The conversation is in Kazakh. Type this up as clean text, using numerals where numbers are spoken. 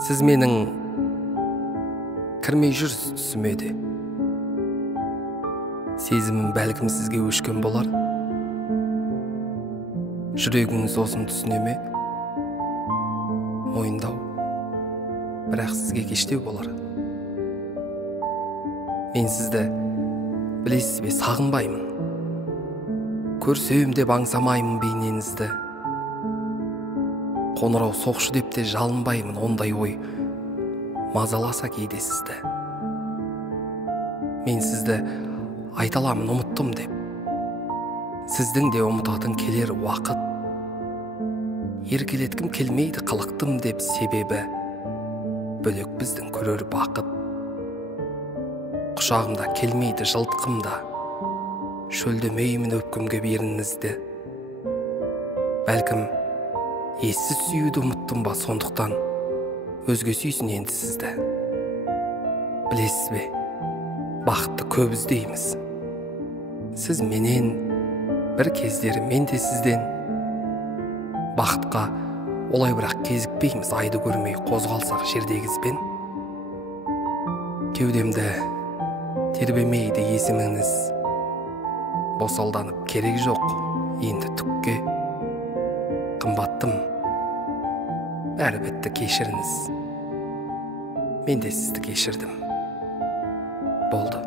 Siz менің кірмей жүрсіз түсіме де. Сезімім бәлкім сізге өшкен болар. Жүрегіңіз осын түсіне ме? Мойындау, бірақ сізге кештеу болар. Мен сізді білесіз бе сағынбаймын. Көрсем деп аңсамаймын бейнеңізді. Қоңырау соқшы деп те жалынбаймын, ондай ой мазаласа кейде сізді. Мен сізді айта аламын ұмыттым деп. Сіздің де ұмытатын келер уақыт. Еркелеткім келмейді қылықтым деп, себебі бөлек біздің көрер бақыт. Құшағымда келмейді жылтқымда, шөлдемеймін өпкімге беріңізді. Бәлкім ессіз сүюді ұмыттым ба, сондықтан өзге сүйсін енді сізді. Білесіз бе, бақытты көп іздейміз. Сіз менен, бір кездері мен де сізден. Бақытқа олай бірақ кезікпейміз, айды көрмей қозғалсақ жердегізбен. Кеудемді тербемейді есіміңіз. Босалданып керек жоқ енді түкке. Қымбаттым, бәрі бітті, кешіріңіз. Мен де сізді кешірдім. Болды.